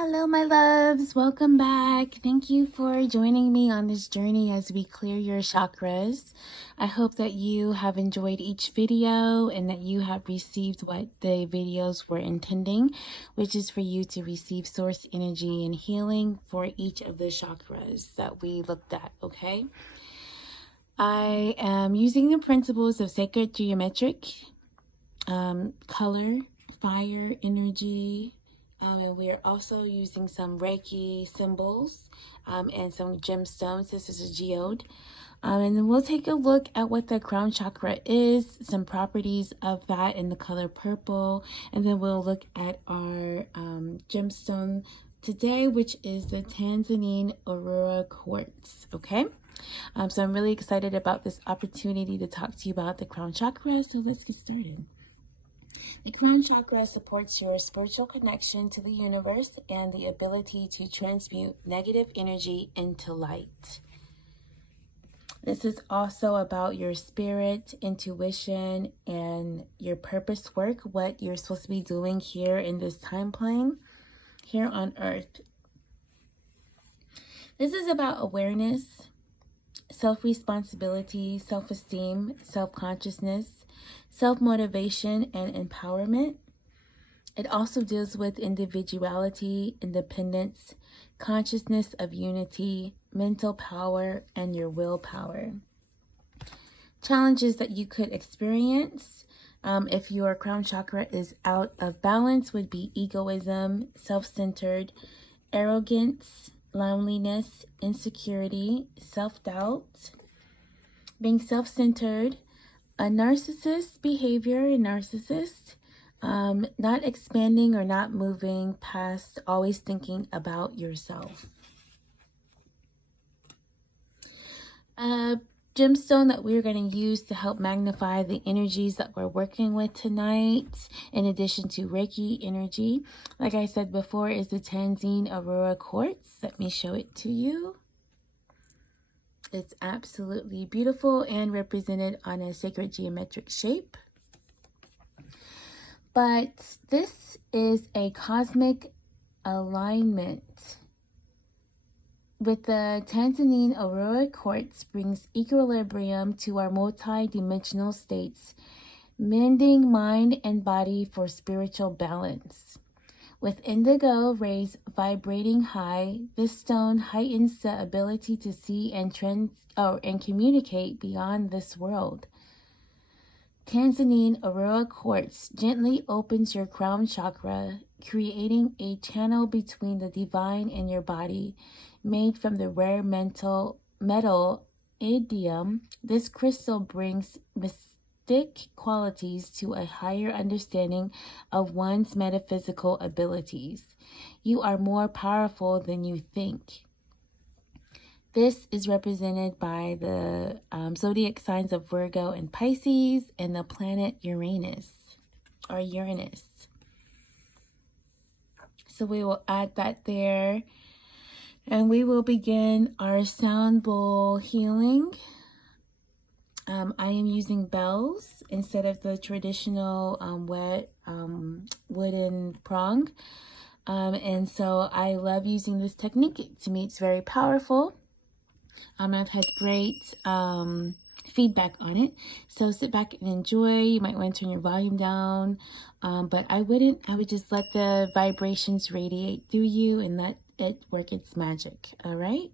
Hello, my loves. Welcome back. Thank you for joining me on this journey as we clear your chakras. I hope that you have enjoyed each video and that you have received what the videos were intending, which is for you to receive source energy and healing for each of the chakras that we looked at, okay? I am using the principles of sacred geometric, color, fire, energy, and we are also using some Reiki symbols and some gemstones. This is a geode. And then we'll take a look at what the crown chakra is, some properties of that in the color purple, and then we'll look at our gemstone today, which is the Tanzanite Aurora Quartz, okay? So I'm really excited about this opportunity to talk to you about the crown chakra, so let's get started. The Crown Chakra supports your spiritual connection to the universe and the ability to transmute negative energy into light. This is also about your spirit, intuition, and your purpose work, what you're supposed to be doing here in this time plane, here on Earth. This is about awareness, self-responsibility, self-esteem, self-consciousness, self-motivation, and empowerment. It also deals with individuality, independence, consciousness of unity, mental power, and your willpower. Challenges that you could experience if your crown chakra is out of balance would be egoism, self-centered, arrogance, loneliness, insecurity, self-doubt, being self-centered, a narcissist behavior, not expanding or not moving past, always thinking about yourself. A gemstone that we're going to use to help magnify the energies that we're working with tonight, in addition to Reiki energy, like I said before, is the Tanzanite Aurora Quartz. Let me show it to you. It's absolutely beautiful and represented on a sacred geometric shape. But this is a cosmic alignment. With the Tanzanite Aurora Quartz brings equilibrium to our multi-dimensional states, mending mind and body for spiritual balance. With indigo rays vibrating high, this stone heightens the ability to see and communicate beyond this world. Tanzanite Aurora Quartz gently opens your crown chakra, creating a channel between the divine and your body. Made from the rare metal iridium, this crystal brings mystic qualities to a higher understanding of one's metaphysical abilities. You are more powerful than you think. This is represented by the zodiac signs of Virgo and Pisces and the planet Uranus. So we will add that there. And we will begin our sound bowl healing. I am using bells instead of the traditional wet wooden prong. And so I love using this technique. To me, it's very powerful. I've had great feedback on it. So sit back and enjoy. You might want to turn your volume down. But I would just let the vibrations radiate through you and let it work its magic. All right?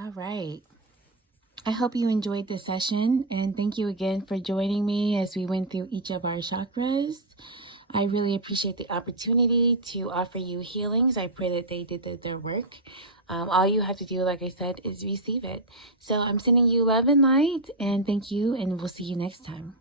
All right. I hope you enjoyed this session, and thank you again for joining me as we went through each of our chakras. I really appreciate the opportunity to offer you healings. I pray that they did their work. All you have to do, like I said, is receive it. So I'm sending you love and light, and thank you, and we'll see you next time.